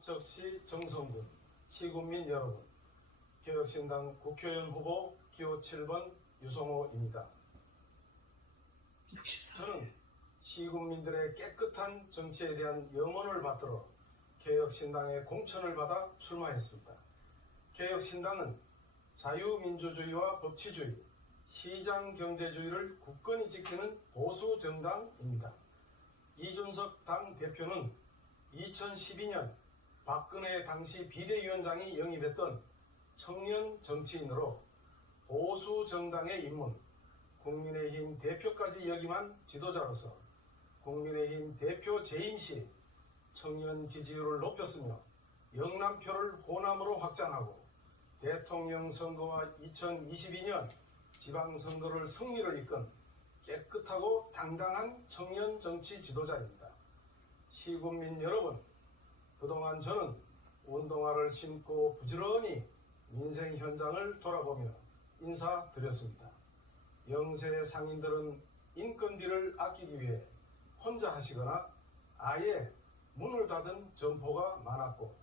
남척시 정성군 시군민 여러분, 개혁신당 국회의원 후보 기호 7번 유성호입니다. 저는 시군민들의 깨끗한 정치에 대한 염원을 받들어 개혁신당의 공천을 받아 출마했습니다. 개혁신당은 자유민주주의와 법치주의, 시장경제주의를 굳건히 지키는 보수정당입니다. 이준석 당 대표는 2012년 박근혜 당시 비대위원장이 영입했던 청년 정치인으로 보수정당의 입문, 국민의힘 대표까지 역임한 지도자로서 국민의힘 대표 재임 시 청년 지지율을 높였으며 영남표를 호남으로 확장하고 대통령 선거와 2022년 지방선거를 승리로 이끈 깨끗하고 당당한 청년 정치 지도자입니다. 시군민 여러분, 그동안 저는 운동화를 신고 부지런히 민생 현장을 돌아보며 인사드렸습니다. 영세 상인들은 인건비를 아끼기 위해 혼자 하시거나 아예 문을 닫은 점포가 많았고,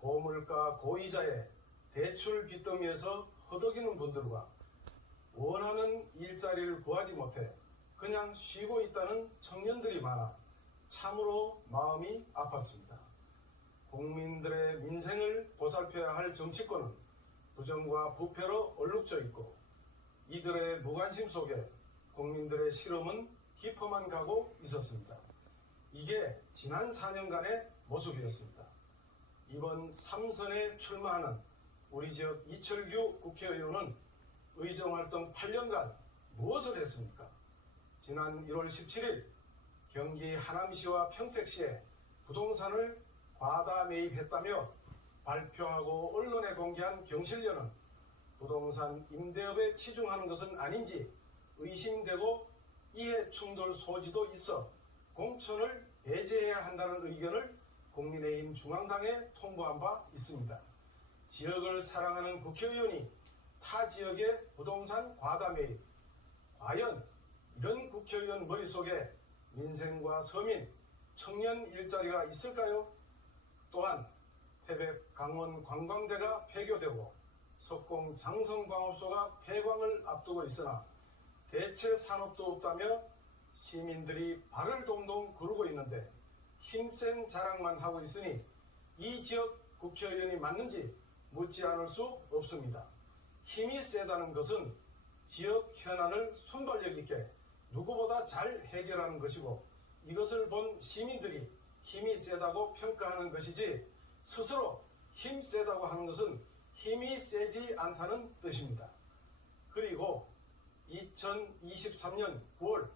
고물가 고이자에 대출 빚더미에서 허덕이는 분들과 원하는 일자리를 구하지 못해 그냥 쉬고 있다는 청년들이 많아 참으로 마음이 아팠습니다. 국민들의 민생을 보살펴야 할 정치권은 부정과 부패로 얼룩져 있고, 이들의 무관심 속에 국민들의 시름은 깊어만 가고 있었습니다. 이게 지난 4년간의 모습이었습니다. 이번 3선에 출마하는 우리 지역 이철규 국회의원은 의정활동 8년간 무엇을 했습니까? 지난 1월 17일 경기 하남시와 평택시에 부동산을 과다 매입했다며 발표하고 언론에 공개한 경실련은 부동산 임대업에 치중하는 것은 아닌지 의심되고 이해 충돌 소지도 있어 공천을 배제해야 한다는 의견을 국민의힘 중앙당에 통보한 바 있습니다. 지역을 사랑하는 국회의원이 타 지역의 부동산 과다 매입, 과연 이런 국회의원 머릿속에 민생과 서민, 청년 일자리가 있을까요? 또한 태백 강원 관광대가 폐교되고 석공 장성광업소가 폐광을 앞두고 있으나 대체 산업도 없다며 시민들이 발을 동동 구르고 있는데 힘센 자랑만 하고 있으니 이 지역 국회의원이 맞는지 묻지 않을 수 없습니다. 힘이 세다는 것은 지역 현안을 순발력 있게 누구보다 잘 해결하는 것이고, 이것을 본 시민들이 힘이 세다고 평가하는 것이지 스스로 힘 세다고 하는 것은 힘이 세지 않다는 뜻입니다. 그리고 2023년 9월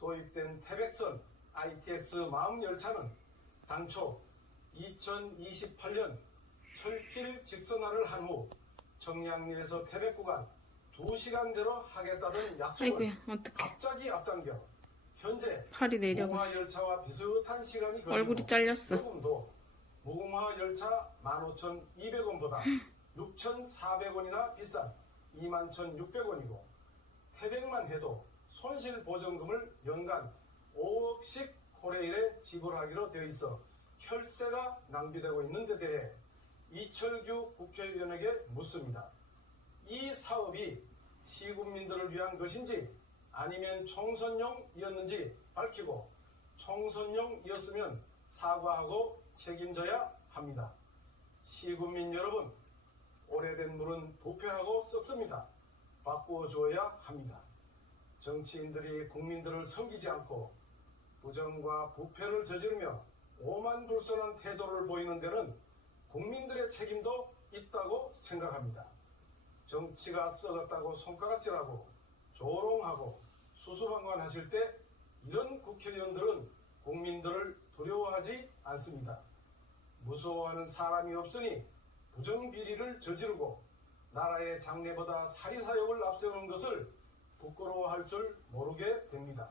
도입된 태백선 ITX 마음열차는 당초 2028년 철길 직선화를 한 후 청량리에서 태백 구간 2시간대로 하겠다던 약속을 갑자기 앞당겨 현재 팔이 내려갔어. 무궁화열차와 비슷한 시간이 걸리고 얼굴이 잘렸어. 요금도 무궁화열차 15,200원보다 6,400원이나 비싼 21,600원이고 태백만 해도 손실보전금을 연간 5억씩 코레일에 지불하기로 되어 있어 혈세가 낭비되고 있는 데 대해 이철규 국회의원에게 묻습니다. 이 사업이 시군민들을 위한 것인지 아니면 총선용이었는지 밝히고, 총선용이었으면 사과하고 책임져야 합니다. 시군민 여러분, 오래된 물은 부패하고 썩습니다. 바꾸어줘야 합니다. 정치인들이 국민들을 섬기지 않고 부정과 부패를 저지르며 오만불선한 태도를 보이는 데는 국민들의 책임도 있다고 생각합니다. 정치가 썩었다고 손가락질하고 조롱하고 수수방관하실 때 이런 국회의원들은 국민들을 두려워하지 않습니다. 무서워하는 사람이 없으니 부정비리를 저지르고 나라의 장래보다 사리사욕을 앞세우는 것을 부끄러워할 줄 모르게 됩니다.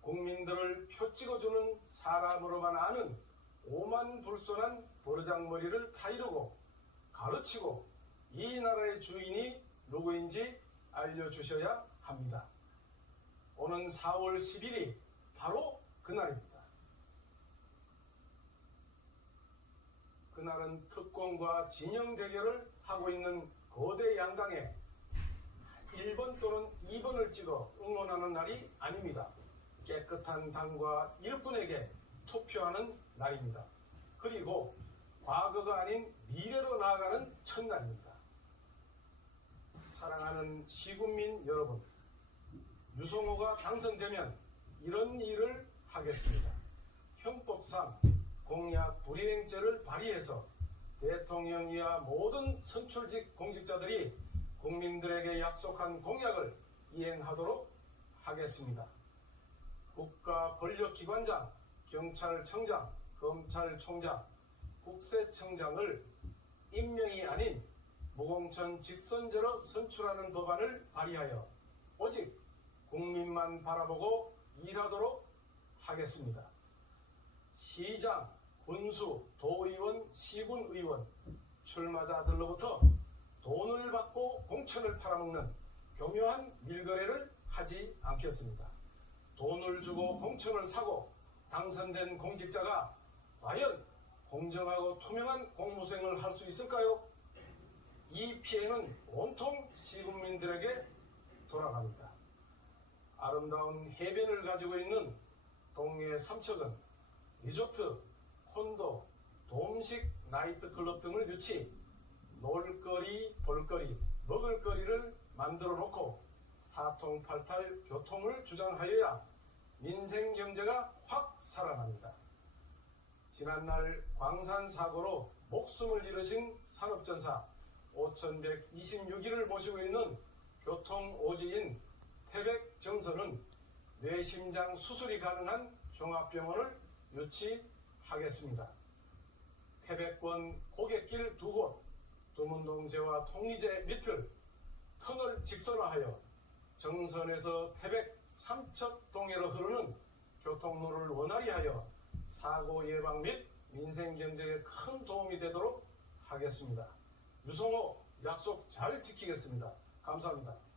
국민들을 표 찍어주는 사람으로만 아는 오만불손한 버르장머리를 타이르고 가르치고 이 나라의 주인이 누구인지 알려주셔야 합니다. 오는 4월 10일이 바로 그날입니다. 그날은 특공과 진영 대결을 하고 있는 거대 양강에 1번 또는 2번을 찍어 응원하는 날이 아닙니다. 깨끗한 당과 일꾼에게 투표하는 날입니다. 그리고 과거가 아닌 미래로 나아가는 첫날입니다. 사랑하는 시국민 여러분, 유성호가 당선되면 이런 일을 하겠습니다. 형법상 공약 불이행죄를 발의해서 대통령이야 모든 선출직 공직자들이 국민들에게 약속한 공약을 이행하도록 하겠습니다. 국가권력기관장, 경찰청장, 검찰총장, 국세청장을 임명이 아닌 무공천 직선제로 선출하는 법안을 발의하여 오직 국민만 바라보고 일하도록 하겠습니다. 시장, 군수, 도의원, 시군의원, 출마자들로부터 돈을 받고 공천을 팔아먹는 교묘한 밀거래를 하지 않겠습니다. 돈을 주고 공천을 사고 당선된 공직자가 과연 공정하고 투명한 공무수행을 할 수 있을까요? 이 피해는 온통 시국민들에게 돌아갑니다. 아름다운 해변을 가지고 있는 동해 삼척은 리조트, 콘도, 돔식 나이트클럽 등을 유치, 놀거리, 볼거리, 먹을거리를 만들어 놓고 사통팔탈 교통을 주장하여야 민생경제가 확 살아납니다. 지난날 광산사고로 목숨을 잃으신 산업전사 5126일을 모시고 있는 교통오지인 태백정선은 뇌심장 수술이 가능한 종합병원을 유치하겠습니다. 태백권 고갯길 2곳, 두문동제와 통리제 밑을 터널 직선화하여 정선에서 태백 삼척동해로 흐르는 교통로를 원활히 하여 사고 예방 및 민생경제에 큰 도움이 되도록 하겠습니다. 유성호 약속 잘 지키겠습니다. 감사합니다.